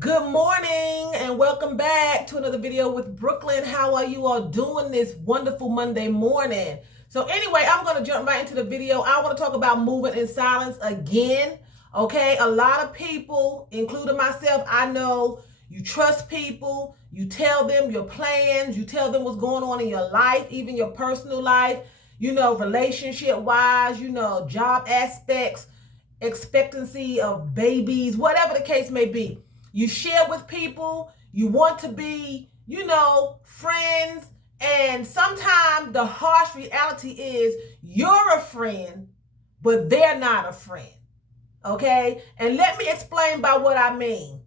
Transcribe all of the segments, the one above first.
Good morning and welcome back to another video with Brooklyn. How are you all doing this wonderful Monday morning? So anyway, I'm going to jump right into the video. I want to talk about moving in silence again. Okay, a lot of people, including myself, I know you trust people, you tell them your plans, you tell them what's going on in your life, even your personal life, relationship wise, job aspects, expectancy of babies, whatever the case may be. You share with people, you want to be, friends, and sometimes the harsh reality is you're a friend, but they're not a friend. Okay? And let me explain by what I mean.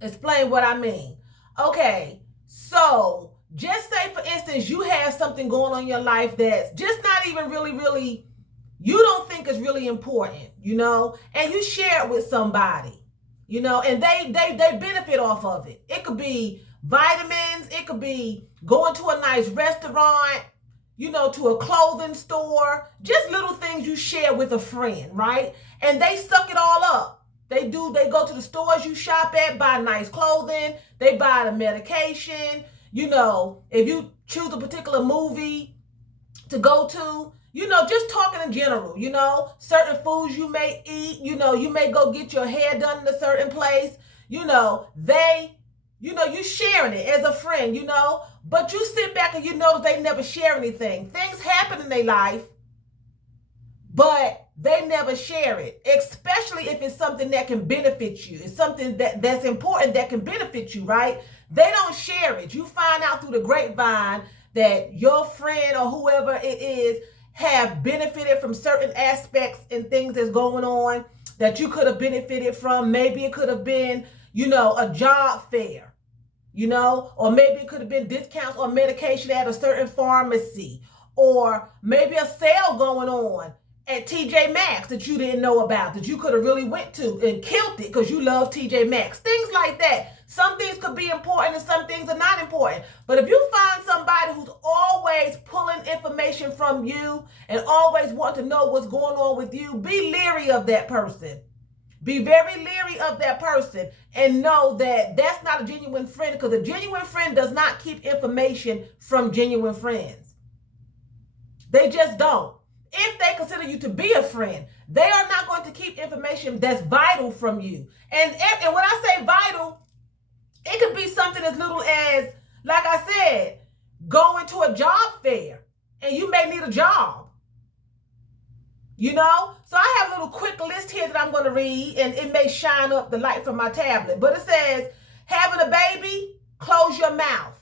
Explain what I mean. Okay, so just say, for instance, you have something going on in your life that's just not even really, you don't think is really important, and you share it with somebody, and they benefit off of it. It could be vitamins, it could be going to a nice restaurant, to a clothing store, just little things you share with a friend, right? And they suck it all up. They go to the stores you shop at, buy nice clothing, they buy the medication, if you choose a particular movie to go to, just talking in general, certain foods you may eat, you may go get your hair done in a certain place, you sharing it as a friend, but you sit back and you notice they never share anything. Things happen in their life, but they never share it, especially if it's something that can benefit you. It's something that's important that can benefit you, right? They don't share it. You find out through the grapevine that your friend or whoever it is have benefited from certain aspects and things that's going on that you could have benefited from. Maybe it could have been, a job fair, or maybe it could have been discounts on medication at a certain pharmacy, or maybe a sale going on at TJ Maxx that you didn't know about, that you could have really went to and killed it because you love TJ Maxx. Things like that. Some things could be important and some things are not important. But if you find somebody who's always pulling information from you and always want to know what's going on with you, be leery of that person. Be very leery of that person and know that that's not a genuine friend, because a genuine friend does not keep information from genuine friends. They just don't. If they consider you to be a friend, they are not going to keep information that's vital from you. And when I say vital, it could be something as little as, like I said, going to a job fair and you may need a job. So I have a little quick list here that I'm going to read, and it may shine up the light from my tablet. But it says, having a baby, close your mouth.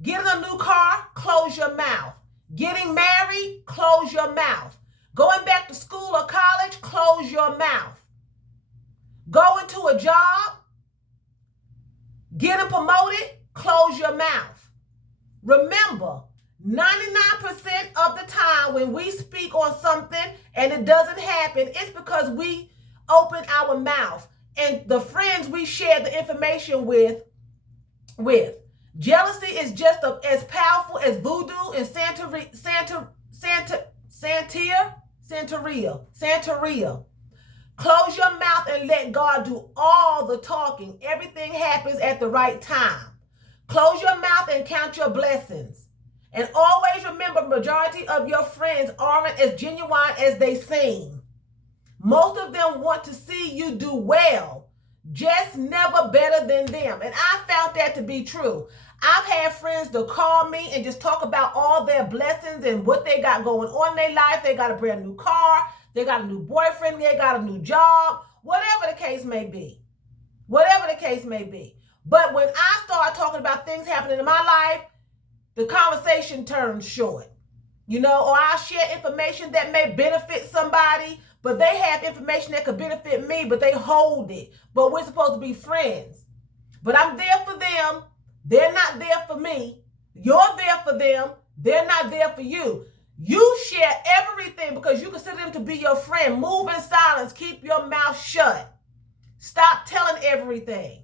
Getting a new car, close your mouth. Getting married, close your mouth. Going back to school or college, close your mouth. Going to a job, getting promoted, close your mouth. Remember, 99% of the time when we speak on something and it doesn't happen, it's because we open our mouth. And the friends we share the information with. Jealousy is just as powerful as voodoo and Santeria. Close your mouth and let God do all the talking. Everything happens at the right time. Close your mouth and count your blessings. And always remember, majority of your friends aren't as genuine as they seem. Most of them want to see you do well, just never better than them. And I found that to be true. I've had friends to call me and just talk about all their blessings and what they got going on in their life. They got a brand new car, they got a new boyfriend, they got a new job, whatever the case may be. Whatever the case may be. But when I start talking about things happening in my life, the conversation turns short. Or I'll share information that may benefit somebody, but they have information that could benefit me, but they hold it. But we're supposed to be friends. But I'm there for them. They're not there for me. You're there for them. They're not there for you. You share everything because you consider them to be your friend. Move in silence. Keep your mouth shut. Stop telling everything.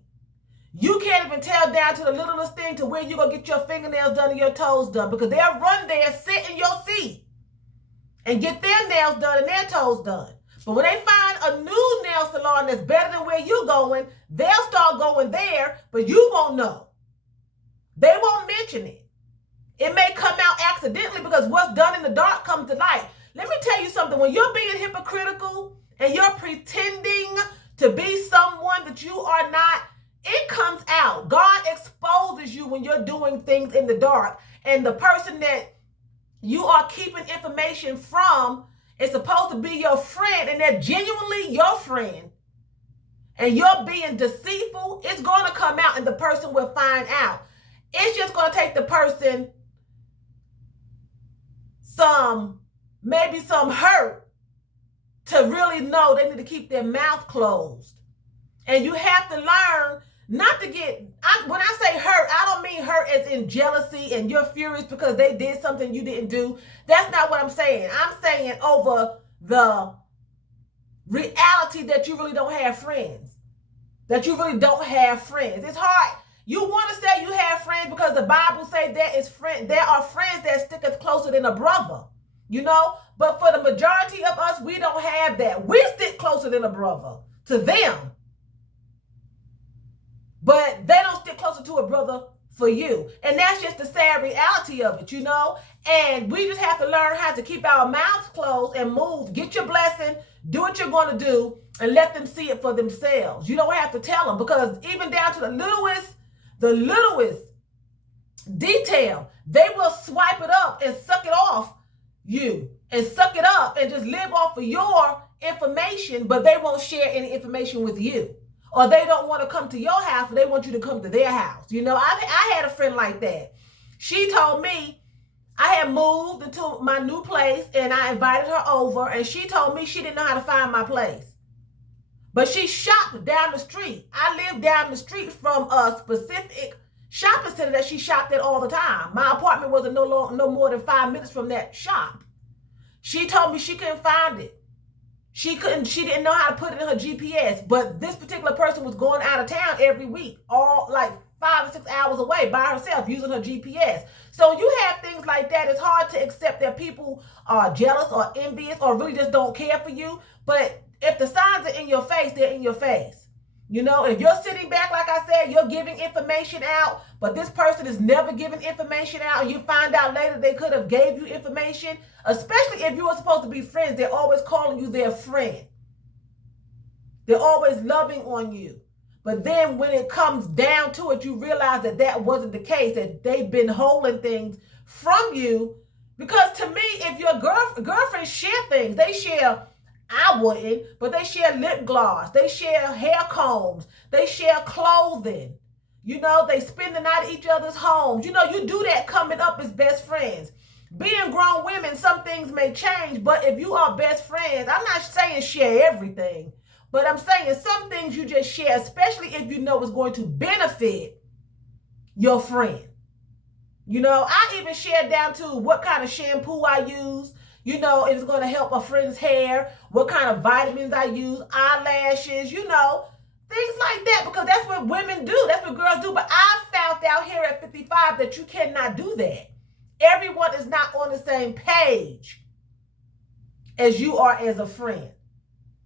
You can't even tell down to the littlest thing to where you're going to get your fingernails done and your toes done, because they'll run there, sit in your seat, and get their nails done and their toes done. But when they find a new nail salon that's better than where you're going, they'll start going there, but you won't know. They won't mention it. It may come out accidentally because what's done in the dark comes to light. Let me tell you something. When you're being hypocritical and you're pretending to be someone that you are not, it comes out. God exposes you when you're doing things in the dark. And the person that you are keeping information from is supposed to be your friend, and they're genuinely your friend, and you're being deceitful, it's going to come out and the person will find out. It's just going to take the person maybe some hurt to really know they need to keep their mouth closed. And you have to learn not to get, when I say hurt, I don't mean hurt as in jealousy and you're furious because they did something you didn't do. That's not what I'm saying. I'm saying over the reality that you really don't have friends. That you really don't have friends. It's hard. You want to say you have friends because the Bible says there are friends that stick us closer than a brother. You know? But for the majority of us, we don't have that. We stick closer than a brother to them. But they don't stick closer to a brother for you. And that's just the sad reality of it, you know? And we just have to learn how to keep our mouths closed and move. Get your blessing, do what you're going to do, and let them see it for themselves. You don't have to tell them, because even down to the littlest detail, they will swipe it up and suck it off you and suck it up and just live off of your information, but they won't share any information with you. Or they don't want to come to your house, but they want you to come to their house. You know, I had a friend like that. She told me I had moved into my new place and I invited her over, and she told me she didn't know how to find my place. But she shopped down the street. I lived down the street from a specific shopping center that she shopped at all the time. My apartment was no more than 5 minutes from that shop. She told me she couldn't find it. She didn't know how to put it in her GPS, but this particular person was going out of town every week, all like 5 or 6 hours away by herself using her GPS. So when you have things like that, it's hard to accept that people are jealous or envious or really just don't care for you. But if the signs are in your face, they're in your face. You know, if you're sitting back, like I said, you're giving information out, but this person is never giving information out, and you find out later they could have gave you information, especially if you were supposed to be friends, they're always calling you their friend. They're always loving on you. But then when it comes down to it, you realize that that wasn't the case, that they've been holding things from you. Because to me, if your girlfriends share things, they share, I wouldn't, but they share lip gloss, they share hair combs, they share clothing. You know, they spend the night at each other's homes. You know, you do that coming up as best friends. Being grown women, some things may change, but if you are best friends, I'm not saying share everything, but I'm saying some things you just share, especially if you know it's going to benefit your friend. You know, I even share down to what kind of shampoo I use. You know, if it's going to help a friend's hair, what kind of vitamins I use, eyelashes, you know, things like that, because that's what women do. That's what girls do. But I found out here at 55 that you cannot do that. Everyone is not on the same page as you are as a friend.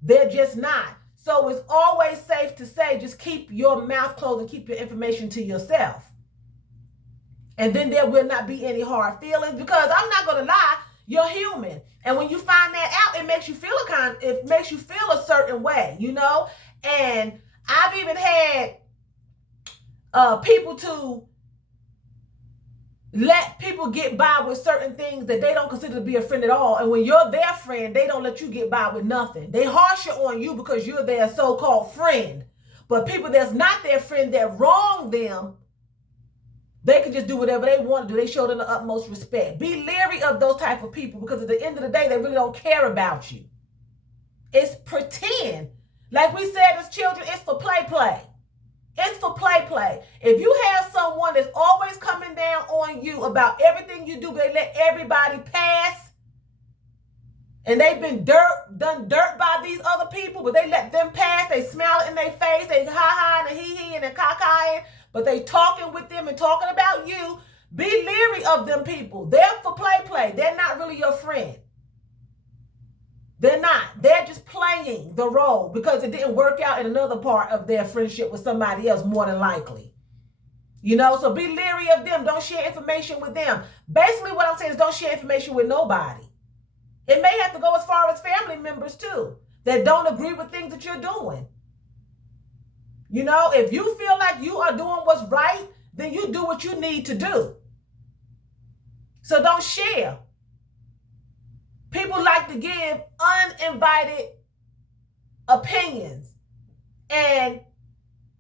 They're just not. So it's always safe to say, just keep your mouth closed and keep your information to yourself. And then there will not be any hard feelings, because I'm not going to lie, you're human. And when you find that out, it makes you feel a certain way, you know? And I've even had people to let people get by with certain things that they don't consider to be a friend at all. And when you're their friend, they don't let you get by with nothing. They harsher on you because you're their so-called friend. But people that's not their friend, that wrong them, they can just do whatever they want to do. They show them the utmost respect. Be leery of those type of people, because at the end of the day, they really don't care about you. It's pretend. Like we said as children, it's for play. It's for play. If you have someone that's always coming down on you about everything you do, they let everybody pass, and they've been done dirt by these other people, but they let them pass. They smile in their face. They ha and hee and they cockeying, but they talking with them and talking about you. Be leery of them people. They're for play. They're not really your friend. They're not. They're just playing the role because it didn't work out in another part of their friendship with somebody else, more than likely. You know, so be leery of them. Don't share information with them. Basically, what I'm saying is don't share information with nobody. It may have to go as far as family members, too, that don't agree with things that you're doing. You know, if you feel like you are doing what's right, then you do what you need to do. So don't share. People like to give uninvited opinions, and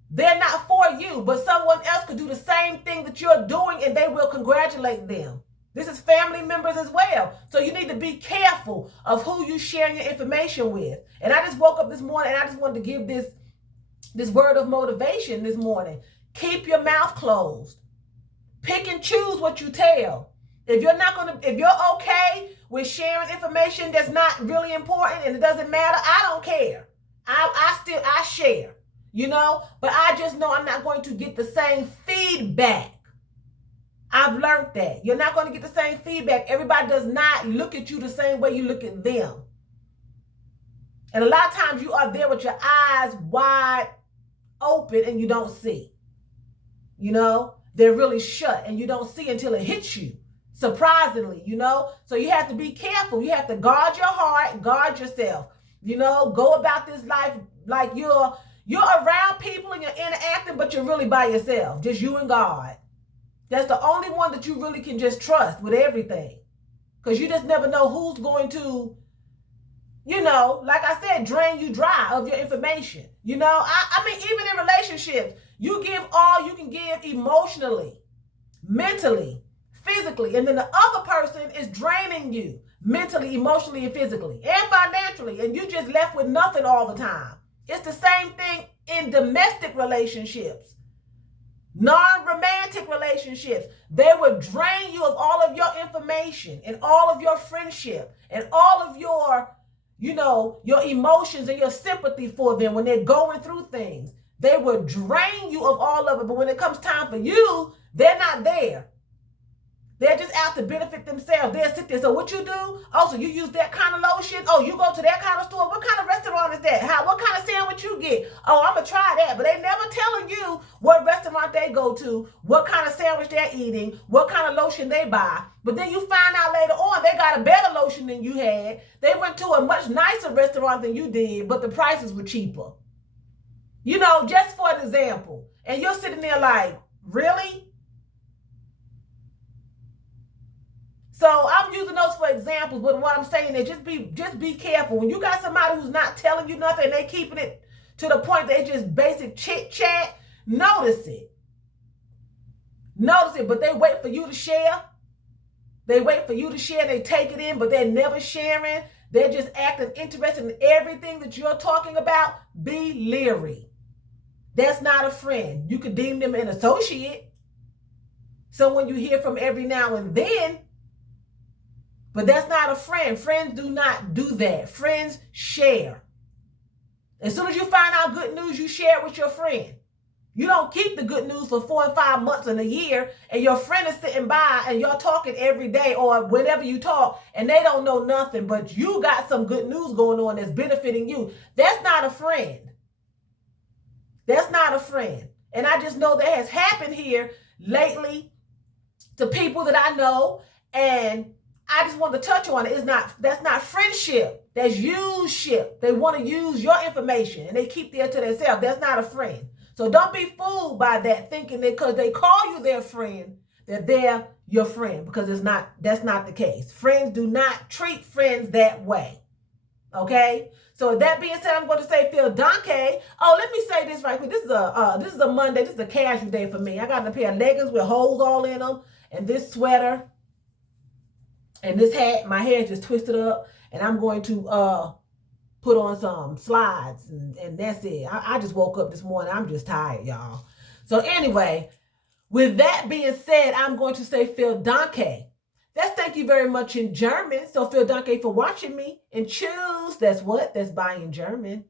they're not for you, but someone else could do the same thing that you're doing and they will congratulate them. This is family members as well. So you need to be careful of who you share your information with. And I just woke up this morning and I just wanted to give this word of motivation this morning. Keep your mouth closed. Pick and choose what you tell. If you're okay with sharing information that's not really important and it doesn't matter, I don't care. I share, you know, but I just know I'm not going to get the same feedback. I've learned that. You're not going to get the same feedback. Everybody does not look at you the same way you look at them. And a lot of times you are there with your eyes wide open and you don't see. You know, they're really shut and you don't see until it hits you. Surprisingly, you know, so you have to be careful. You have to guard your heart, guard yourself, you know, go about this life like you're around people and you're interacting, but you're really by yourself, just you and God. That's the only one that you really can just trust with everything, because you just never know who's going to, you know, like I said, drain you dry of your information. You know, I mean, even in relationships, you give all you can give emotionally, mentally, physically, and then the other person is draining you mentally, emotionally, and physically, and financially, and you just left with nothing all the time. It's the same thing in domestic relationships, non-romantic relationships. They will drain you of all of your information and all of your friendship and all of your, you know, your emotions and your sympathy for them when they're going through things. They will drain you of all of it, but when it comes time for you, they're not there. They're just out to benefit themselves. They'll sit there. So what you do? Oh, so you use that kind of lotion? Oh, you go to that kind of store? What kind of restaurant is that? What kind of sandwich you get? Oh, I'm going to try that. But they never telling you what restaurant they go to, what kind of sandwich they're eating, what kind of lotion they buy. But then you find out later on they got a better lotion than you had. They went to a much nicer restaurant than you did, but the prices were cheaper. You know, just for an example. And you're sitting there like, really? So I'm using those for examples, but what I'm saying is just be careful. When you got somebody who's not telling you nothing and they keeping it to the point that it's just basic chit chat, notice it. Notice it, but they wait for you to share. They wait for you to share, they take it in, but they're never sharing. They're just acting interested in everything that you're talking about. Be leery. That's not a friend. You could deem them an associate, someone you hear from every now and then. But that's not a friend. Friends do not do that. Friends share. As soon as you find out good news, you share it with your friend. You don't keep the good news for 4 and 5 months and a year, and your friend is sitting by and you're talking every day or whenever you talk, and they don't know nothing, but you got some good news going on that's benefiting you. That's not a friend. That's not a friend. And I just know that has happened here lately to people that I know, and I just want to touch on it. That's not friendship. That's use-ship. They want to use your information and they keep there to themselves. That's not a friend. So don't be fooled by that, thinking that because they call you their friend, that they're your friend, because that's not the case. Friends do not treat friends that way. Okay? So that being said, I'm going to say Phil Donkey. Oh, let me say this right quick. This is a Monday. This is a casual day for me. I got a pair of leggings with holes all in them, and this sweater. And this hat, my hair just twisted up, and I'm going to put on some slides, and that's it. I just woke up this morning. I'm just tired, y'all. So anyway, with that being said, I'm going to say Phil Danke. That's thank you very much in German. So Phil Danke for watching me. And choose, that's what? That's bye in German.